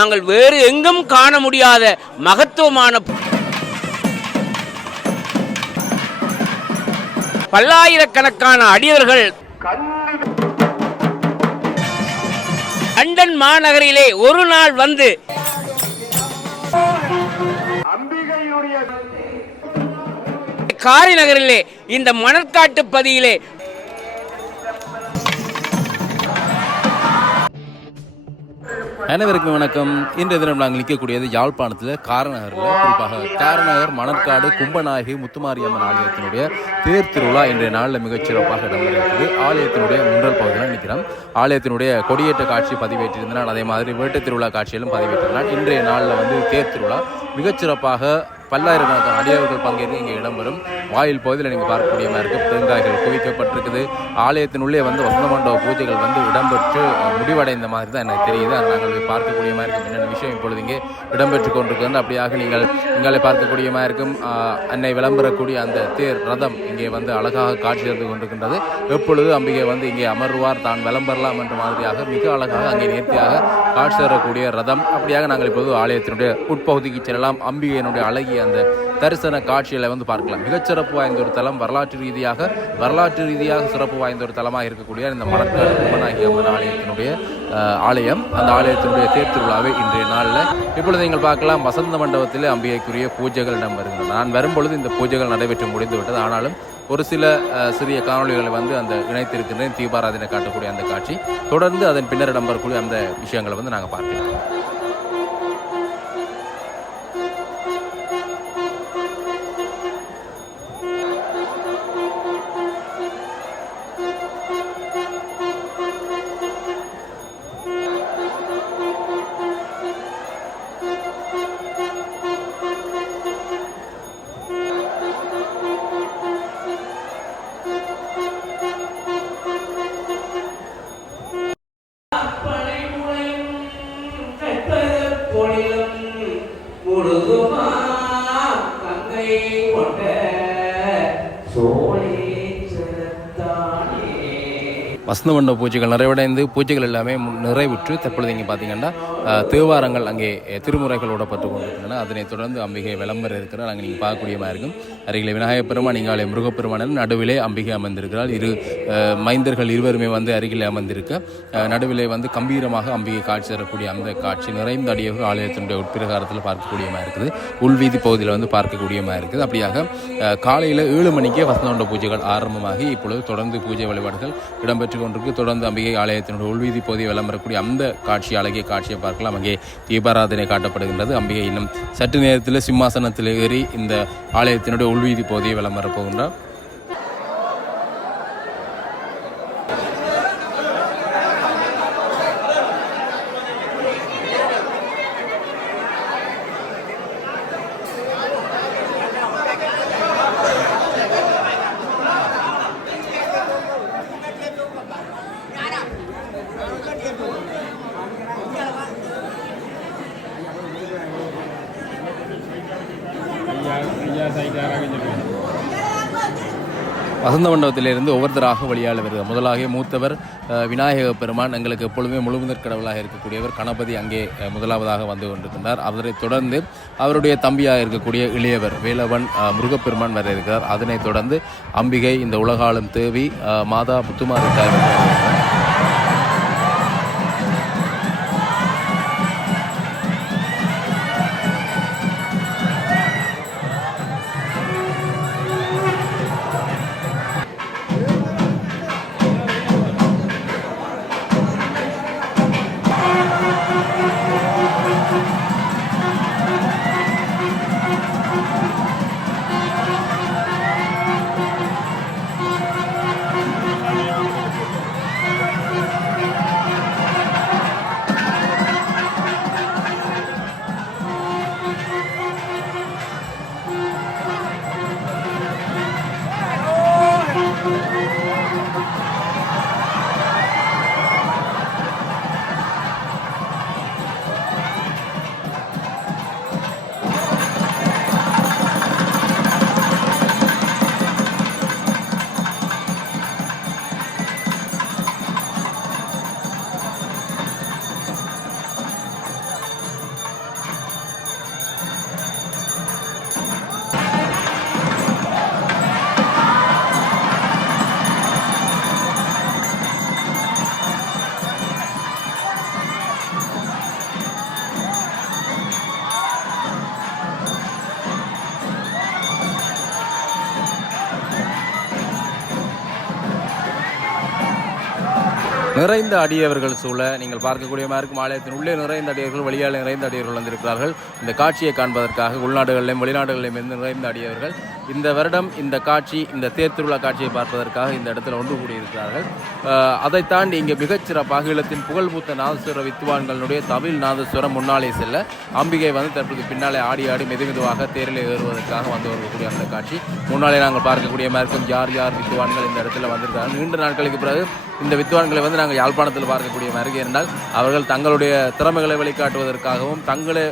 நாங்கள் வேறு எங்கும் காண முடியாத மகத்துவமான பல்லாயிரக்கணக்கான அடியவர்கள் லண்டன் மாநகரிலே ஒரு நாள் வந்து காரி நகரிலே இந்த மணற்காட்டு பதியிலே அனைவருக்கும் வணக்கம். இன்றைய தினம் நாங்கள் நிற்கக்கூடியது யாழ்ப்பாணத்தில் காரநகரில், குறிப்பாக காரநகர் மணற்காடு கும்பநாயகி முத்துமாரியம்மன் ஆலயத்தினுடைய தேர் திருவிழா இன்றைய நாளில் மிகச்சிறப்பாக இடம்பெறுகிறது. ஆலயத்தினுடைய முன்றல் பகுதியில் நிற்கிறோம். ஆலயத்தினுடைய கொடியேற்ற காட்சி பதிவேற்றிருந்தால், அதே மாதிரி வேட்டை திருவிழா காட்சியிலும் பதிவேற்றிருந்தால், இன்றைய நாளில் தேர் திருவிழா மிகச்சிறப்பாக பல்லாயிரக்கணக்கான அடியவர்கள் பங்கேற்று இங்கே இடம்பெறும். வாயில் பகுதியில் நீங்கள் பார்க்கக்கூடிய மாதிரி இருக்குது. தேங்காய்கள் குவிக்கப்பட்டிருக்குது. ஆலயத்தினுள்ளே வசந்த மண்டப பூஜைகள் இடம்பெற்று முடிவடைந்த மாதிரி தான் எனக்கு தெரியுது. அதை நாங்கள் பார்க்கக்கூடிய மாதிரி இருக்கும். என்னென்ன விஷயம் இப்பொழுது இங்கே இடம்பெற்று கொண்டிருக்கிறது. அப்படியாக நீங்கள் இங்கே பார்க்கக்கூடிய மாதிரி இருக்கும். அன்னை விளம்பரக்கூடிய அந்த தேர் ரதம் இங்கே அழகாக காட்சி தந்து கொண்டிருக்கின்றது. எப்பொழுது அம்பிகை இங்கே அமர்வார், தான் விளம்பரலாம் என்ற மாதிரியாக மிக அழகாக அங்கே நேர்த்தியாக காட்சி தரக்கூடிய ரதம். அப்படியாக நாங்கள் இப்போது ஆலயத்தினுடைய உட்பகுதிக்கு செல்லலாம். அம்பிகையினுடைய அழகிய அந்த தரிசன காட்சிகளை பார்க்கலாம். மிகச்சிறப்பு வாய்ந்த ஒரு தலம், வரலாற்று ரீதியாக சிறப்பு வாய்ந்த ஒரு தலமாக இருக்கக்கூடிய இந்த மணற்காடு கும்பநாயகி அம்மன் ஆலயத்தினுடைய ஆலயம். அந்த ஆலயத்தினுடைய தேர் திருவிழாவை இன்றைய நாளில் இப்பொழுது நீங்கள் பார்க்கலாம். வசந்த மண்டபத்தில் அம்பிகைக்குரிய பூஜைகள் இடம்பெறுகின்றன. நான் வரும்பொழுது இந்த பூஜைகள் நடைபெற்று முடிந்துவிட்டது. ஆனாலும் ஒரு சில சிறிய காணொலிகளை அந்த இணைத்திருக்கின்றேன். தீபாராதனை காட்டக்கூடிய அந்த காட்சி தொடர்ந்து அதன் பின்னர் இடம்பெறக்கூடிய அந்த விஷயங்களை நாங்கள் பார்க்கலாம். வசந்த மண்டப பூஜைகள் நிறைவடைந்து பூஜைகள் எல்லாமே நிறைவுற்று தற்பொழுது இங்கே பார்த்தீங்கன்னா தேவாரங்கள் அங்கே திருமுறைகள் ஓடப்பட்டு கொண்டிருக்கின்றன. அதனைத் தொடர்ந்து அம்பிகை விளம்பரம் இருக்கிறார். அங்கே நீங்கள் பார்க்கக்கூடிய மாதிரி இருக்கும். அருகிலே விநாயகப் பெருமான், இங்காலே முருகப்பெருமான், நடுவிலே அம்பிகை அமர்ந்திருக்கிறார். இரு மைந்தர்கள் இருவருமே அருகிலே அமர்ந்திருக்க, நடுவிலே கம்பீரமாக அம்பிகை காட்சி தரக்கூடிய அந்த காட்சி நிறைந்த அடியவர்கள் ஆலயத்தினுடைய உட்பிரகாரத்தில் பார்க்கக்கூடிய மாதிரி இருக்குது. உள்வீதி பகுதியில் பார்க்கக்கூடிய மாதிரி இருக்குது. அப்படியாக காலையில் 7 மணிக்கே வசந்த மண்டப பூஜைகள் ஆரம்பமாகி இப்பொழுது தொடர்ந்து பூஜை வழிபாடுகள் இடம்பெற்று கொண்டிருக்கு. தொடர்ந்து அம்பிகை ஆலயத்தினுடைய உள்வீதி பகுதியை விளம்பரக்கூடிய அந்த காட்சி, அழகிய காட்சியை பார்க்கலாம். அங்கே தீபாராதனை காட்டப்படுகின்றது. அம்பிகை இன்னும் சற்று நேரத்தில் சிம்மாசனத்தில் ஏறி இந்த ஆலயத்தினுடைய உள்வீதி பகுதியை விளம்பரப் போகின்றார். வசந்த மண்டபத்திலிருந்து ஒவ்வொருத்தராக வழியால் வருது. முதலாக மூத்தவர் விநாயக பெருமான், எங்களுக்கு எப்பொழுதுமே முழுமுதற் கடவுளாக இருக்கக்கூடியவர் கணபதி அங்கே முதலாவதாக வந்து கொண்டிருக்கின்றார். அவரைத் தொடர்ந்து அவருடைய தம்பியாக இருக்கக்கூடிய இளையவர் வேலவன் முருகப்பெருமான் வர இருக்கிறார். அதனைத் தொடர்ந்து அம்பிகை, இந்த உலகாளும் தேவி மாதா முத்துமாரி தாய் நிறைந்த அடியவர்கள் சூழ நீங்கள் பார்க்கக்கூடிய மாதிரி இருக்கும். ஆலயத்தின் உள்ளே நிறைந்த அடியவர்கள், வெளியால் நிறைந்த அடியவர்கள் வந்திருக்கிறார்கள் இந்த காட்சியை காண்பதற்காக. உள்நாடுகளிலும் வெளிநாடுகளிலும் இருந்து நிறைந்த அடியவர்கள் இந்த வருடம் இந்த காட்சி, இந்த தேர் திருவிழா காட்சியை பார்ப்பதற்காக இந்த இடத்துல ஒன்று கூடியிருக்கிறார்கள். அதை தாண்டி இங்கே மிகச்சிறப்பாக ஈழத்தின் புகழ்பூத்த நாதஸ்வர வித்வான்களுடைய தவில் நாதஸ்வரம் முன்னாலே செல்ல அம்பிகை வந்து தற்போது பின்னாலே ஆடி ஆடி மெதுவாக தேரில் ஏறுவதற்காக வந்து வரக்கூடிய அந்த காட்சி முன்னாலே நாங்கள் பார்க்கக்கூடிய மாதிரி இருக்கும். யார் யார் வித்வான்கள் இந்த இடத்துல வந்திருக்காங்க. நீண்ட நாட்களுக்கு பிறகு இந்த வித்வான்களை வந்து நாங்கள் யாழ்ப்பாணத்தில் பார்க்கக்கூடிய மாதிரி என்றால் அவர்கள் தங்களுடைய திறமைகளை வெளிக்காட்டுவதற்காகவும், தங்களை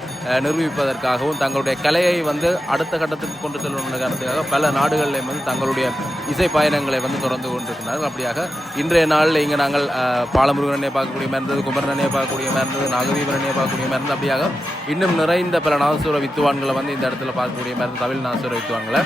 நிரூபிப்பதற்காகவும், தங்களுடைய கலையை வந்து அடுத்த கட்டத்துக்கு கொண்டு செல்லும் காரணத்துக்காக பல நாடுகளில் வந்து தங்களுடைய இசை பயணங்களை வந்து தொடர்ந்து கொண்டிருக்கிறார்கள். அப்படியாக இன்றைய நாளில் இங்கே நாங்கள் பாலமுருகனே பார்க்கக்கூடிய மாதிரி இருந்தது, குமரனே பார்க்கக்கூடிய மாதிரி இருந்தது, நாகதீபரனே பார்க்கக்கூடிய மாதிரி இருந்தது. அப்படியாக இன்னும் நிறைந்த பல நாதஸ்வர வித்வான்களை வந்து இந்த இடத்துல பார்க்கக்கூடிய மாதிரி தமிழ் நாதஸ்வர வித்வான்களை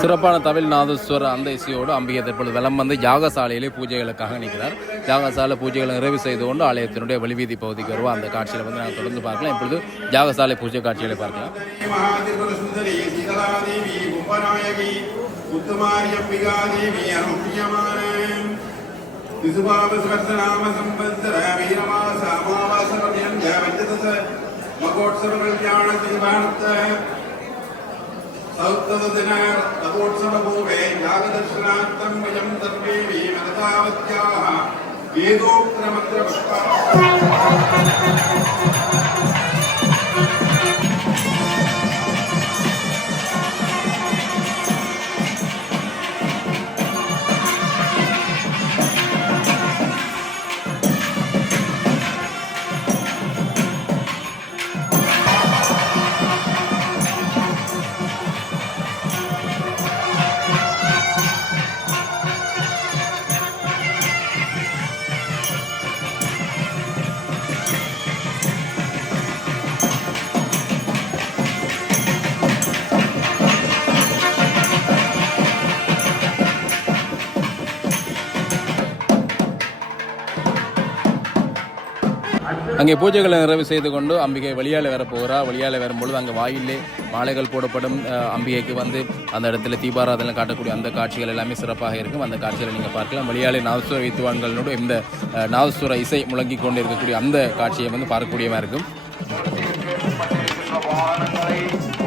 சிறப்பான தமிழ் நாதஸ்வர அந்த இசையோடு அம்பிகை தற்பொழுது வலம் வந்து யாகசாலையிலே பூஜைகளுக்காக நிற்கிறார். யாகசாலை பூஜைகளை நிறைவு செய்து கொண்டு ஆலயத்தினுடைய வெளிவீதி பகுதிக்கு வருவோம். அந்த காட்சியில் வந்து நாங்கள் தொடர்ந்து பார்க்கலாம். இப்பொழுது யாகசாலை பூஜை காட்சிகளை பார்க்கலாம். तपोत्सवपूर्वे यागदर्शनार्थं वयं सर्वे वेदतावत्याः वेदोक्तमन्त्रपुष्पा அங்கே பூஜைகளை நிறைவு செய்து கொண்டு அம்பிகை வெளியால் வர போகிறார். வெளியால் வரும்பொழுது அங்கே வாயிலே மாலைகள் போடப்படும். அம்பிகைக்கு வந்து அந்த இடத்துல தீபாராதனை காட்டக்கூடிய அந்த காட்சிகள் எல்லாமே சிறப்பாக இருக்கும். அந்த காட்சிகளை நீங்கள் பார்க்கலாம். வெளியாலே நாதஸ்வர வித்துவான்களோடு இந்த நாதஸ்வர இசை முழங்கி கொண்டு இருக்கக்கூடிய அந்த காட்சியை வந்து பார்க்கக்கூடியமாக இருக்கும்.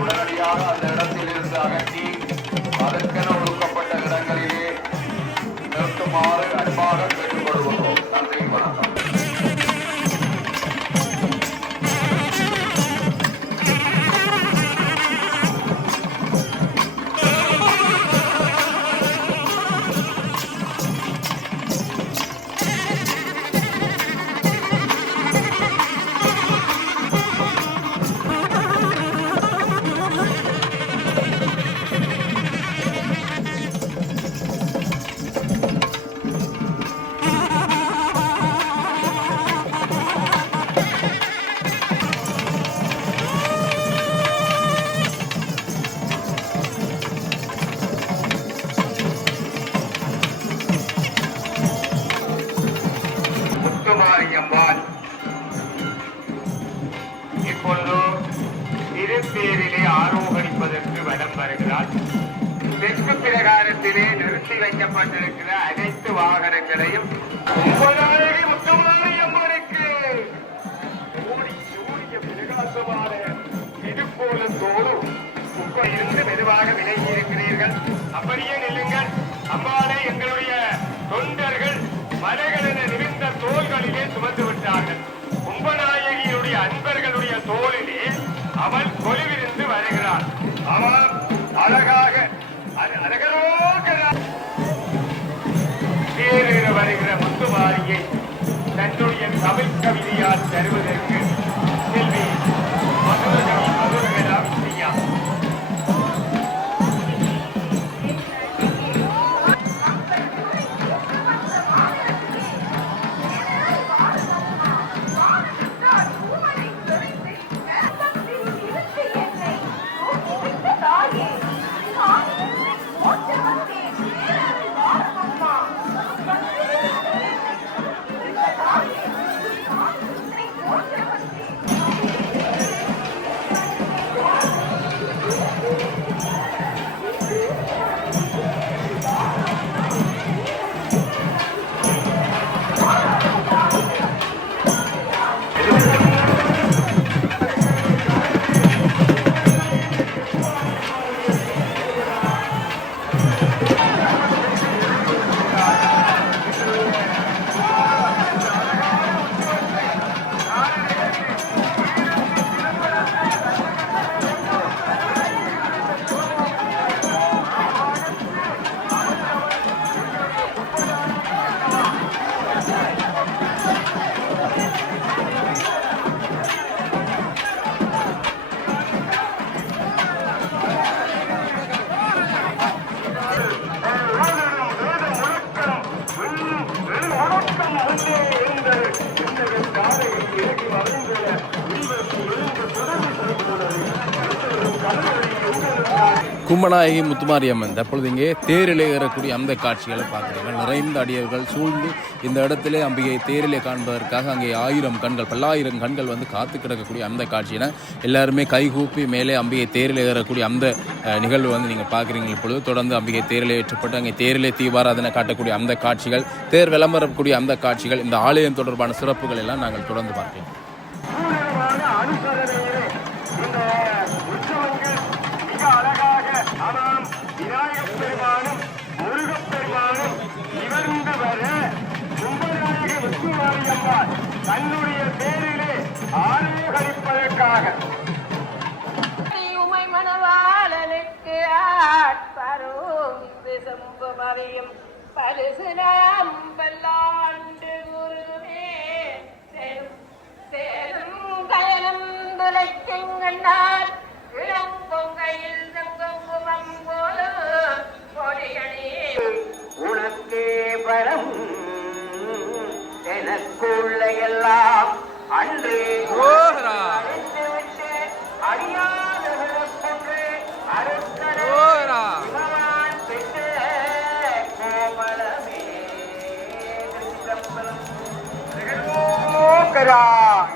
உடனடியாக அந்த இடத்திலிருந்து அகற்றி அதற்கென ஒதுக்கப்பட்ட இடங்களிலே நிறுத்துமாறு அன்பாக கேட்டுக்கொள்வோம். நன்றி, வணக்கம். முத்துமாரியம்மாள் இப்பொழுது திருத்தேரிலே ஆரோகணிப்பதற்கு வலம் வருகிறார். தெற்கு பிரகாரத்திலே நிறுத்தி வைக்கப்பட்டிருக்கிற அனைத்து வாகனங்களையும் முத்துமாரியம்மனுக்கு பிரகாசமான திருக்கோலத்தோடு இருந்து மெதுவாக விலகி இருக்கிறீர்கள். அப்படியே நில்லுங்கள். அம்பாளை எங்களுடைய தொண்டர்கள் மலைகளென நிமிர்ந்த தோள்களிலே சுமந்து விட்டார்கள். கும்பநாயகியுடைய அன்பர்களுடைய தோளிலே அவள் கொலுவிருந்து வருகிறாள். அவள் அழகாக தேரில் வருகிற முத்துமாரியை தன்னுடைய தமிழ் கவிதையால் தருவதற்கு செல்வி மதுரகலாம் செய்யா. Thank you. கும்பநாயகி முத்துமாரியம்மன் தற்பொழுது இங்கே தேரிலே ஏறக்கூடிய அந்த காட்சிகளை பார்க்குறீங்க. நிறைந்த அடியவர்கள் சூழ்ந்து இந்த இடத்திலே அம்பிகை தேரிலே காண்பதற்காக அங்கே 1000 கண்கள் பல்லாயிரம் கண்கள் வந்து காத்து கிடக்கக்கூடிய அந்த காட்சியினை எல்லாருமே கைகூப்பி மேலே அம்பிகை தேரிலே ஏறக்கூடிய அந்த நிகழ்வு வந்து நீங்கள் பார்க்குறீங்க. இப்பொழுது தொடர்ந்து அம்பிகை தேரிலே ஏற்றப்பட்டு அங்கே தேரிலே தீபாராதனை காட்டக்கூடிய அந்த காட்சிகள், தேர் விளம்பரக்கூடிய அந்த காட்சிகள், இந்த ஆலயம் தொடர்பான சிறப்புகள் எல்லாம் நாங்கள் தொடர்ந்து பார்க்கலாம். ஆமாம், விநாயகப் பெருமானும் முருகப் பெருமானும் நிவர்ந்து வர கும்பநாயகி முத்துமாரியம்மாள் தன்னுடைய பேரிலே ஆரோகரிப்பதற்காக உமை மணவாளனுக்கு ஆட்பரும் சம்புமறியும் பரிசுலாம் பல்லாண்டு குருவே சேரும் கயனம் துளைக்கெங்கண்ணால் இளம்பொங்கையில் செங்கங்குமம் போல கொடியணி உனக்கே பரம் எனக்குள்ள எல்லாம் அன்றே விட்டு அறியாதவர்களுக்கு அருக்கரான் பெற்ற கோமளமே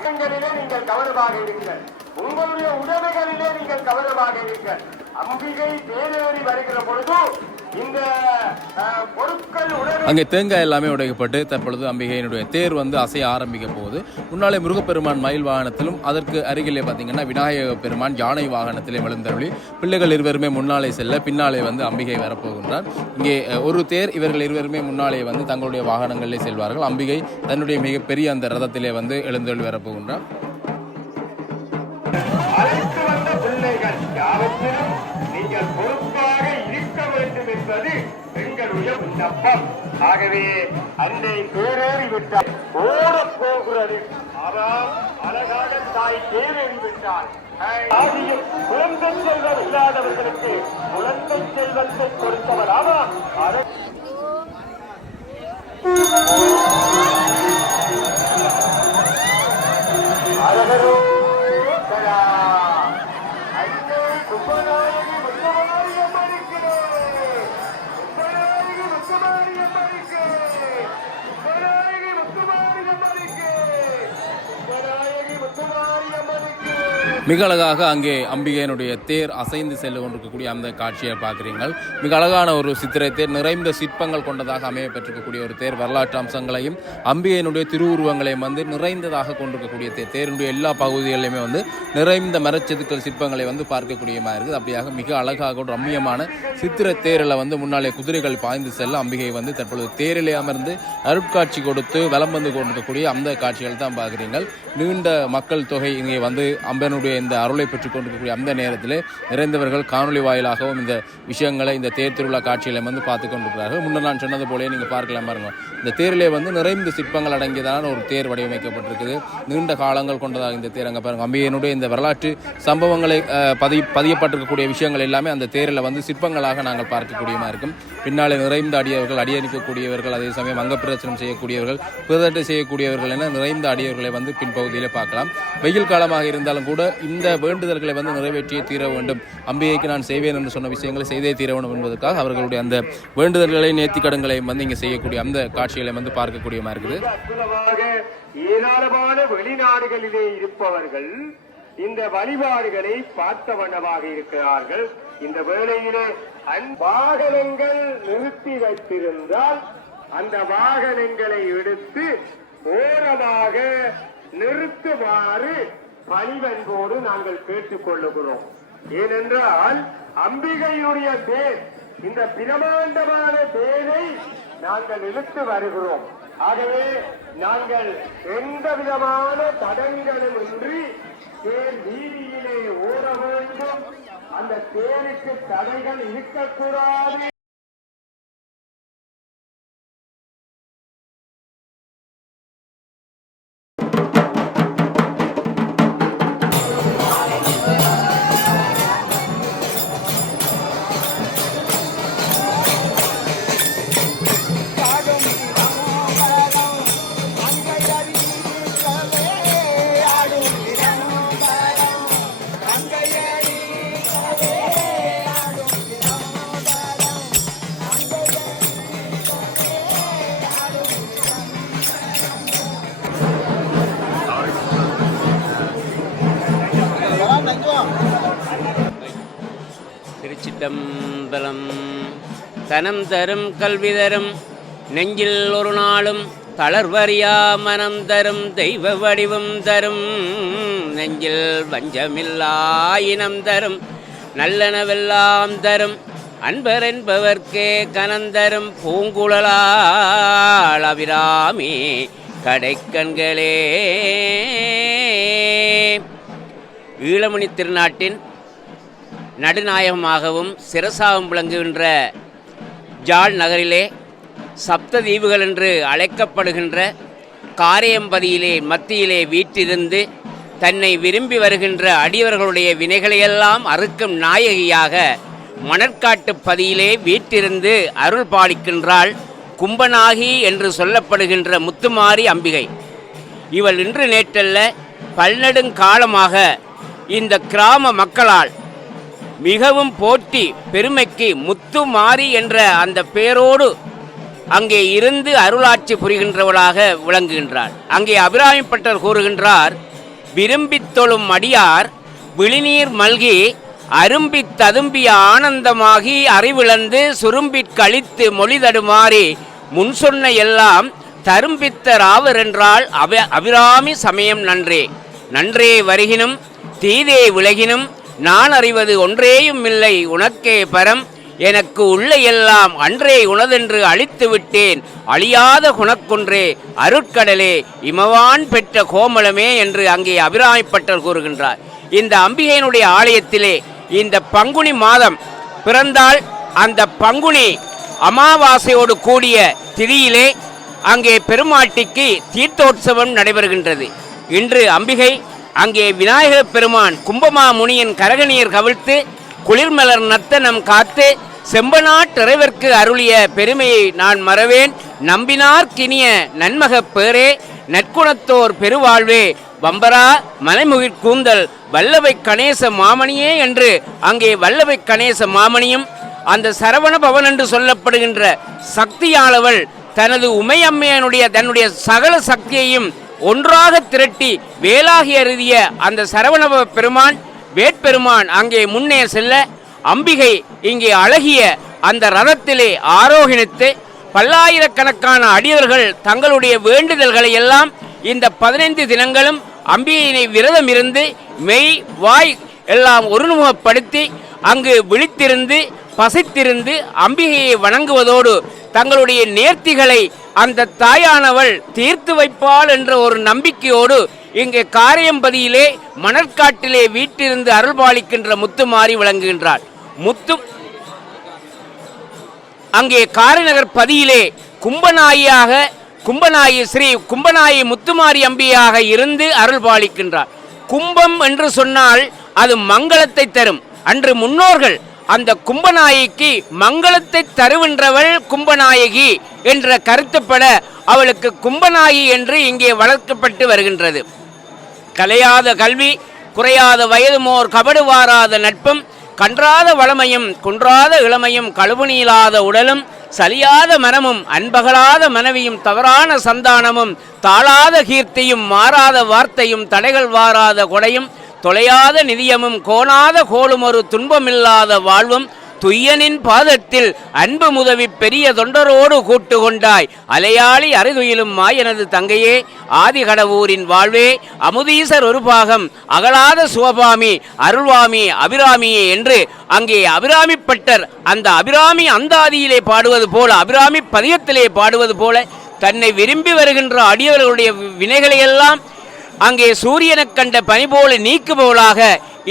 இடங்களிலே நீங்கள் கவனமாக இருங்கள். உங்களுடைய உடமைகளிலே நீங்கள் கவனமாக இருங்கள். அம்பிகை தேரேறி வருகிற பொழுது இந்த பொருட்கள் அங்கே தேங்காய் எல்லாமே உடைக்கப்பட்டு தற்பொழுது அம்பிகையினுடைய தேர் வந்து அசைய ஆரம்பிக்க போகுது. முன்னாலே முருகப்பெருமான் மயில் வாகனத்திலும் அதற்கு அருகிலே பார்த்தீங்கன்னா விநாயக பெருமான் யானை வாகனத்திலே எழுந்தருளி பிள்ளைகள் இருவருமே முன்னாலே செல்ல பின்னாலே வந்து அம்பிகை வரப்போகின்றார். இங்கே ஒரு தேர் இவர்கள் இருவருமே முன்னாலே வந்து தங்களுடைய வாகனங்களிலே செல்வார்கள். அம்பிகை தன்னுடைய மிகப்பெரிய அந்த ரதத்திலே வந்து எழுந்தருளி வரப்போகின்றார். அழைத்து வந்த பிள்ளைகள் யாவற்றிலும் நீங்கள் பொறுப்பாக இருக்க வேண்டும் என்பது எங்களுடைய விண்ணப்பம். ஆகவே அன்னை தேரேறி விட்டால் ஓடப் போகிறது. ஆனால் அழகான தாய் தேரேறி விட்டால் ஆதியில் குழந்தை செல்வம் இல்லாதவர்களுக்கு குழந்தை செல்வத்தை கொடுத்தவர். ஆமாம், அழகரோ கும்பநாயகி முத்துமாரியம்மனுக்கு கும்பநாயகி முத்துமாரியம்மனுக்கு கும்பநாயகி முத்துமாரியம்மனுக்கு கும்பநாயகி முத்துமாரியம்மனுக்கு மிக அழகாக அங்கே அம்பிகையினுடைய தேர் அசைந்து சென்று கொண்டிருக்கக்கூடிய அந்த காட்சியை பார்க்குறீங்கள். மிக அழகான ஒரு சித்திரை தேர், நிறைந்த சிற்பங்கள் கொண்டதாக அமைய பெற்றிருக்கக்கூடிய ஒரு தேர், வரலாற்று அம்சங்களையும் அம்பிகையினுடைய திருவுருவங்களையும் வந்து நிறைந்ததாக கொண்டிருக்கக்கூடிய தேர். தேரினுடைய எல்லா பகுதிகளிலுமே வந்து நிறைந்த மரச்செதுக்கல் சிற்பங்களை வந்து பார்க்கக்கூடியமாக இருக்குது. அப்படியாக மிக அழகாக ஒரு ரம்மியமான சித்திரை தேரில் வந்து முன்னாலே குதிரைகள் பாய்ந்து செல்ல அம்பிகை வந்து தற்பொழுது தேரிலே அமர்ந்து அருட்காட்சி கொடுத்து வலம் வந்து கொண்டிருக்கக்கூடிய அந்த காட்சிகள் தான் பார்க்குறீங்கள். நீண்ட மக்கள் தொகை இங்கே வந்து அம்பனுடைய இந்த அருளை பெற்றுக் கொண்டிருக்கக்கூடிய அந்த நேரத்தில் நிறைந்தவர்கள் காணொலி வாயிலாகவும் இந்த விஷயங்களை, இந்த தேர் திருவிழா காட்சிகளை வந்து பார்த்து கொண்டிருக்கிறார்கள். முன்னர் நான் சொன்னது போலே நீங்கள் பார்க்கலாம் பாருங்க, இந்த தேரிலே வந்து நிறைந்த சிற்பங்கள் அடங்கியதான ஒரு தேர் வடிவமைக்கப்பட்டிருக்குது. நீண்ட காலங்கள் கொண்டதாக இந்த தேர். அங்கே பாருங்க, அம்பிகையினுடைய இந்த வரலாற்று சம்பவங்களை பதியப்பட்டிருக்கக்கூடிய விஷயங்கள் எல்லாமே அந்த தேரில் வந்து சிற்பங்களாக நாங்கள் பார்க்கக்கூடியமாக இருக்கும். பின்னாலே நிறைந்த அடியவர்கள், அடியணிக்கக்கூடியவர்கள், அதே சமயம் அங்கப்பிரச்சனம் செய்யக்கூடியவர்கள், பிரதட்டை செய்யக்கூடியவர்கள் என நிறைந்த அடியவர்களை வந்து பின்பகுதியில் பார்க்கலாம். வெயில் காலமாக இருந்தாலும் கூட இந்த வேண்டுதல்களை வந்து நிறைவேற்றியே தீர வேண்டும், அம்பிகைக்கு நான் செய்வேன் என்று சொன்ன விஷயங்களை செய்தே தீர வேண்டும் என்பதற்காக அவர்களுடைய அந்த வேண்டுதல்களை, நேர்த்திக்கடன்களையும் வந்து இங்கே செய்யக்கூடிய அந்த காட்சிகளை வந்து பார்க்கக்கூடியமா இருக்குது. ஏராளமான வெளிநாடுகளிலே இருப்பவர்கள் இந்த வழிபாடுகளை பார்த்த வண்ணமாக இருக்கிறார்கள். இந்த வேளையிலே வாகனங்கள் நிறுத்தி வைத்திருந்தால் அந்த வாகனங்களை எடுத்து ஓரமாக நிறுத்துமாறு பணிவன்போடு நாங்கள் கேட்டுக் கொள்ளுகிறோம். ஏனென்றால் அம்பிகையுடைய தேர், இந்த பிரமாண்டமான தேரை நாங்கள் இழுத்து வருகிறோம். ஆகவே நாங்கள் எந்த விதமான தடங்களும் இன்றி தேர் வீதியிலே ஓட வேண்டும். அந்த தேருக்கு தடைகள் இருக்கக்கூடாது. திருச்சிற்றம்பலம். தனம் தரும் கல்வி தரும் நெஞ்சில் ஒரு நாளும் தளர்வறியா மனம் தரும் தெய்வ வடிவம் தரும் நெஞ்சில் வஞ்சமில்லா இனம் தரும் நல்லனவெல்லாம் தரும் அன்பர் என்பவர்க்கே கனந்தரும் பூங்குழலாள் அபிராமி கடைக்கண்களே. ஈழமணி திருநாட்டின் நடுநாயகமாகவும் சிரசாகவும் விளங்குகின்ற ஜாழ் நகரிலே சப்ததீவுகள் என்று அழைக்கப்படுகின்ற காரையம்பதியிலே மத்தியிலே வீற்றிருந்து தன்னை விரும்பி வருகின்ற அடியவர்களுடைய வினைகளையெல்லாம் அறுக்கும் நாயகியாக மணற்காட்டு பதியிலே வீற்றிருந்து அருள் பாலிக்கின்றாள் கும்பநாகி என்று சொல்லப்படுகின்ற முத்துமாரி அம்பிகை. இவள் இன்று நேற்றல்ல பல்நெடுங்காலமாக இந்த கிராம மக்களால் மிகவும் போற்றி பெருமைக்கு முத்துமாரி என்ற அந்த பெயரோடு அங்கே இருந்து அருளாட்சி புரிகின்றவளாக விளங்குகின்றார். அங்கே அபிராமிப்பட்டர் கூறுகின்றார், விரும்பித் தொழும் அடியார் விழிநீர் மல்கி அரும்பித் ததும்பிய ஆனந்தமாகி அறிவிழந்து சுரும்பிற் கழித்து மொழி தடுமாறி முன் சொன்ன எல்லாம் தரும்பித்தர் ஆவரென்றால் அபிராமி சமயம் நன்றே. நன்றே வருகினும் தீதே விலகினும் நான் அறிவது ஒன்றேயும் இல்லை உனக்கே பரம். எனக்கு உள்ள எல்லாம் அன்றே உனதென்று அழித்து விட்டேன் அழியாத குணக்கொன்றே அருட்கடலே இமவான் பெற்ற கோமளமே என்று அங்கே அபிராமிப்பட்டர் கூறுகின்றார். இந்த அம்பிகையினுடைய ஆலயத்திலே இந்த பங்குனி மாதம் பிறந்தால் அந்த பங்குனி அமாவாசையோடு கூடிய திதியிலே அங்கே பெருமாட்டிக்கு தீர்த்தோற்சவம் நடைபெறுகின்றது. இன்று அம்பிகை அங்கே விநாயகர் பெருமான் கும்பமா முனியின் கரகநீர் கவிழ்த்து குளிர்மலர் நர்த்தனம் காத்து செம்பனாட்டிறைவர்க்கு அருளிய பெருமையை நான் மறவேன். நம்பினார்க்கினிய நன்மகப் பேரே நற்குணத்தோர் பெருவாழ்வே வம்பரா மலைமுகிற் கூந்தல் வல்லவை கணேச மாமணியே என்று அங்கே வல்லவை கணேச மாமணியும் அந்த சரவண பவன் என்று சொல்லப்படுகின்ற சக்தியாளவள் தனது உமையம்மையனுடைய தன்னுடைய சகல சக்தியையும் ஒன்றாக திரட்டி வேலாகி அருதிய அந்த சரவணப பெருமான் வேட்பெருமான் அங்கே முன்னே செல்ல அம்பிகை இங்கே அழகிய அந்த ரதத்திலே ஆரோகணித்து பல்லாயிரக்கணக்கான அடியவர்கள் தங்களுடைய வேண்டுதல்களை எல்லாம் இந்த 15 தினங்களும் அம்பிகையினை விரதம் இருந்து மெய் வாய் எல்லாம் ஒருமுகப்படுத்தி அங்கு விழித்திருந்து பசித்திருந்து அம்பிகையை வணங்குவதோடு தங்களுடைய நேர்த்திகளை அந்த தாயானவள் தீர்த்து வைப்பாள் என்ற ஒரு நம்பிக்கையோடு இங்கே காரையம்பதியிலே மணற்காட்டிலே வீட்டிலிருந்து அருள்பாலிக்கின்ற முத்துமாரி விளங்குகின்றாள். அங்கே காரைநகர் பதியிலே கும்பநாயி ஸ்ரீ கும்பநாயி முத்துமாரி அம்பியாக இருந்து அருள்பாலிக்கின்றார். கும்பம் என்று சொன்னால் அது மங்களத்தை தரும். அன்று முன்னோர்கள் அந்த கும்பநாயகிக்கு மங்களத்தை தருகின்றவள் கும்பநாயகி என்ற கருத்துப்பட அவளுக்கு கும்பநாயகி என்று இங்கே வளர்க்கப்பட்டு வருகின்றது. கலையாத கல்வி குறையாத வயதுமோர் கபடு வாராத நட்பும் கன்றாத வளமையும் குன்றாத இளமையும் கழுவுநீளாத உடலும் சலியாத மனமும் அன்பகலாத மனைவியும் தவறான சந்தானமும் தாளாத கீர்த்தியும் மாறாத வார்த்தையும் தடைகள் வாராத கொடையும் தொலையாத நிதியமும் கோணாத கோளும் ஒரு துன்பமில்லாத வாழ்வும் துய்யனின் பாதத்தில் அன்பு முதவி பெரிய தொண்டரோடு கூட்டு கொண்டாய் அலையாளி அருகுயிலும் மாயனது தங்கையே ஆதி கடவுரின் வாழ்வே அமுதீசர் ஒரு பாகம் அகலாத சுவபாமி அருள்வாமி அபிராமியே என்று அங்கே அபிராமிப்பட்டர் அந்த அபிராமி அந்தாதியிலே பாடுவது போல அபிராமி பதியத்திலே பாடுவது போல தன்னை விரும்பி வருகின்ற அடியவர்களுடைய வினைகளையெல்லாம் அங்கே சூரியனைக் கண்ட பனி போல நீக்குபவளாக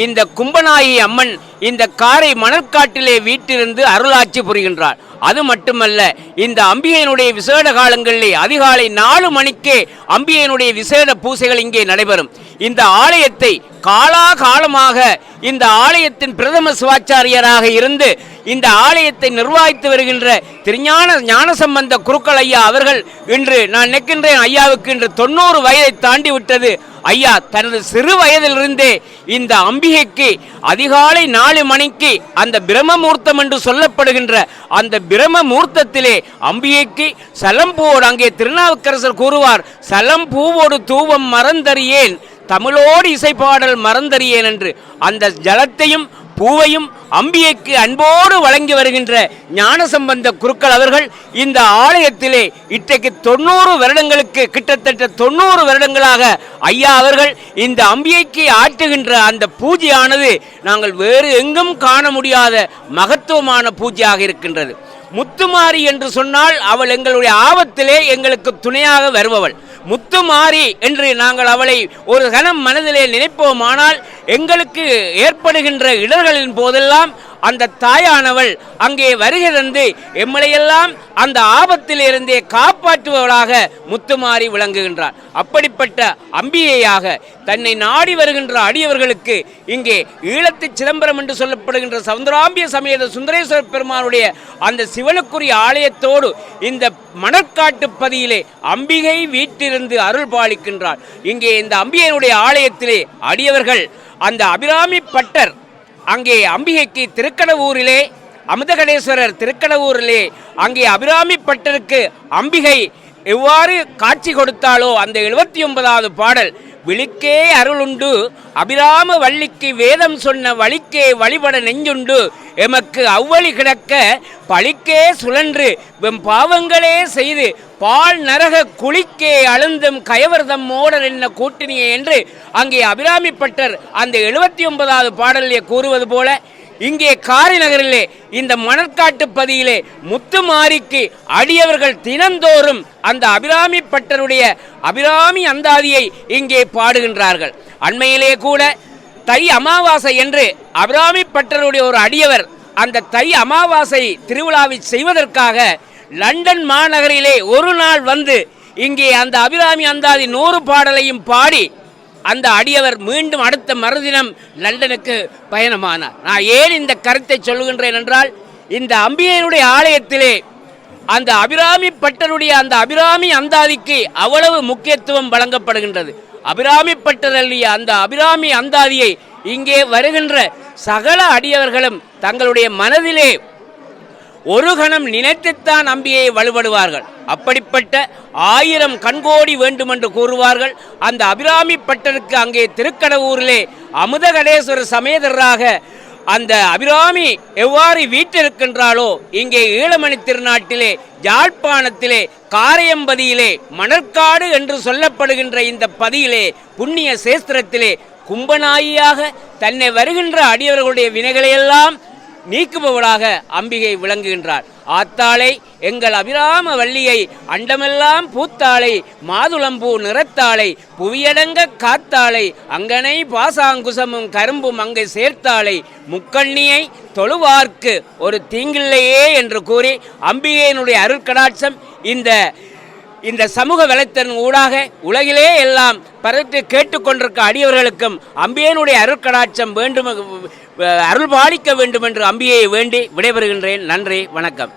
இந்த கும்பநாயகி அம்மன் இந்த காரை மணற்காட்டிலே வீட்டிலிருந்து அருளாட்சி புரிகின்றார். அது மட்டுமல்ல, இந்த அம்பிகையினுடைய விசேட காலங்களிலே அதிகாலை 4 மணிக்கே அம்பிகையினுடைய விசேட பூசைகள் இங்கே நடைபெறும். இந்த ஆலயத்தை காலாகாலமாக இந்த ஆலயத்தின் பிரதம சிவாச்சாரியராக இருந்து இந்த ஆலயத்தை நிர்வகித்து வருகின்ற திருஞான ஞானசம்பந்த குருக்கள் ஐயா அவர்கள் இன்று நான் நிற்கின்றேன் ஐயாவுக்கு இன்று 90 வயதை தாண்டி விட்டது. ஐயா தனது சிறு வயதிலிருந்தே இந்த அம்பிகைக்கு அதிகாலை 4 மணிக்கு அந்த பிரம்மமூர்த்தம் என்று சொல்லப்படுகின்ற அந்த பிரம்மமூர்த்தத்திலே அம்பிகைக்கு சலம்பூவோடு அங்கே திருநாவுக்கரசர் கூறுவார், சலம்பூவோடு தூவம் மறந்தறியேன் தமிழோடு இசைப்பாடல் மறந்தறியேன் என்று அந்த ஜலத்தையும் பூவையும் அம்பிகைக்கு அன்போடு வழங்கி வருகின்ற ஞானசம்பந்த குருக்கள் அவர்கள் இந்த ஆலயத்திலே இன்றைக்கு 90 வருடங்களுக்கு கிட்டத்தட்ட 90 வருடங்களாக ஐயா அவர்கள் இந்த அம்பிகைக்கு ஆற்றுகின்ற அந்த பூஜையானது நாங்கள் வேறு எங்கும் காண முடியாத மகத்துவமான பூஜையாக இருக்கின்றது. முத்துமாரி என்று சொன்னால் அவள் எங்களுடைய ஆபத்திலே எங்களுக்கு துணையாக வருபவள். முத்துமாரி என்று நாங்கள் அவளை ஒரு கணம் மனதிலே நினைப்போமானால் எங்களுக்கு ஏற்படுகின்ற இடர்களின் போதெல்லாம் அந்த தாயானவள் அங்கே வருகை தந்து எம்மளையெல்லாம் அந்த ஆபத்திலிருந்தே காப்பாற்றுபவளாக முத்துமாரி விளங்குகின்றார். அப்படிப்பட்ட அம்பிகையாக தன்னை நாடி வருகின்ற அடியவர்களுக்கு இங்கே ஈழத்து சிதம்பரம் என்று சொல்லப்படுகின்ற சவுந்தராம்பிய சமேத சுந்தரேஸ்வர பெருமானுடைய அந்த சிவனுக்குரிய ஆலயத்தோடு இந்த மணற்காட்டு பதியிலே அம்பிகை வீட்டிலிருந்து அருள் பாலிக்கின்றார். இங்கே இந்த அம்பிகையினுடைய ஆலயத்திலே அடியவர்கள் அந்த அபிராமி பட்டர் அங்கே அம்பிகைக்கு திருக்கடவூரிலே அமுதகடேஸ்வரர் திருக்கடவூரிலே அங்கே அபிராமி பட்டருக்கு அம்பிகை எவ்வாறு காட்சி கொடுத்தாலோ அந்த 79வது பாடல் விழிக்கே அருளுண்டு அபிராம வள்ளிக்கு வேதம் சொன்ன வழிக்கே வழிபட நெஞ்சுண்டு எமக்கு அவ்வழி கிடக்க பழிக்கே சுழன்று வெம் பாவங்களே செய்து பால் நரக குளிக்கே அழுந்தும் கயவர்தம் மோடர் என்ன கூட்டினியே என்று அங்கே அபிராமி பட்டர் அந்த 79வது பாடலிலே கூறுவது போல இங்கே காரிநகரிலே இந்த மணற்காட்டு பதியிலே முத்துமாரிக்கு அடியவர்கள் தினந்தோறும் அந்த அபிராமி பட்டருடைய அபிராமி அந்தாதியை இங்கே பாடுகின்றார்கள். அண்மையிலே கூட தை அமாவாசை என்று அபிராமி பட்டருடைய ஒரு அடியவர் அந்த தை அமாவாசை திருவிழாவை செய்வதற்காக லண்டன் மாநகரிலே ஒரு நாள் வந்து இங்கே அந்த அபிராமி அந்தாதி 100 பாடலையும் பாடி அந்த அடியவர் மீண்டும் அடுத்த மறுதினம் லண்டனுக்கு பயணமானார். நான் ஏன் இந்த கருத்தை சொல்லுகின்றேன் என்றால் இந்த அம்பிகையினுடைய ஆலயத்திலே அந்த அபிராமி பட்டருடைய அந்த அபிராமி அந்தாதிக்கு அவ்வளவு முக்கியத்துவம் வழங்கப்படுகின்றது. அபிராமி பட்டர் அள்ளிய அந்த அபிராமி அந்தாதியை இங்கே வருகின்ற சகல அடியவர்களும் தங்களுடைய மனதிலே ஒரு கணம் நினைத்துத்தான் அம்பிகையை வழிபடுவார்கள். அப்படிப்பட்ட 1000 கண்கோடி வேண்டுமென்று கூறுவார்கள். அந்த அபிராமி பட்டருக்கு அங்கே திருக்கடவூரிலே அமுதகடேஸ்வரர் சமேதராக அந்த அபிராமி எவ்வாறு வீற்றிருக்கின்றாளோ இங்கே ஈழமணி திருநாட்டிலே யாழ்ப்பாணத்திலே காரையம்பதியிலே மணற்காடு என்று சொல்லப்படுகின்ற இந்த பதியிலே புண்ணிய சேஸ்திரத்திலே கும்பநாயியாக தன்னை வருகின்ற அடியவர்களுடைய வினைகளையெல்லாம் நீக்குபவளாக அம்பிகை விளங்குகின்றார். ஆத்தாளை எங்கள் அபிராம வள்ளியை அண்டமெல்லாம் பூத்தாளை மாதுளம்பூ நிறத்தாளை புவியடங்க காத்தாளை அங்கனை பாசாங்குசமும் கரும்பும் அங்கே சேர்த்தாளை முக்கண்ணியை தொழுவார்க்கு ஒரு தீங்கில்லையே என்று கூறி அம்பிகையினுடைய அருட்கடாட்சம் இந்த சமூக வலைத்தன் ஊடாக உலகிலே எல்லாம் பரத்து கேட்டுக்கொண்டிருக்க அடியவர்களுக்கும் அம்பிகையினுடைய அருட்கடாட்சம் வேண்டும் அருள் பாலிக்க வேண்டும் என்று அம்பிகையை வேண்டி விடைபெறுகின்றேன். நன்றி, வணக்கம்.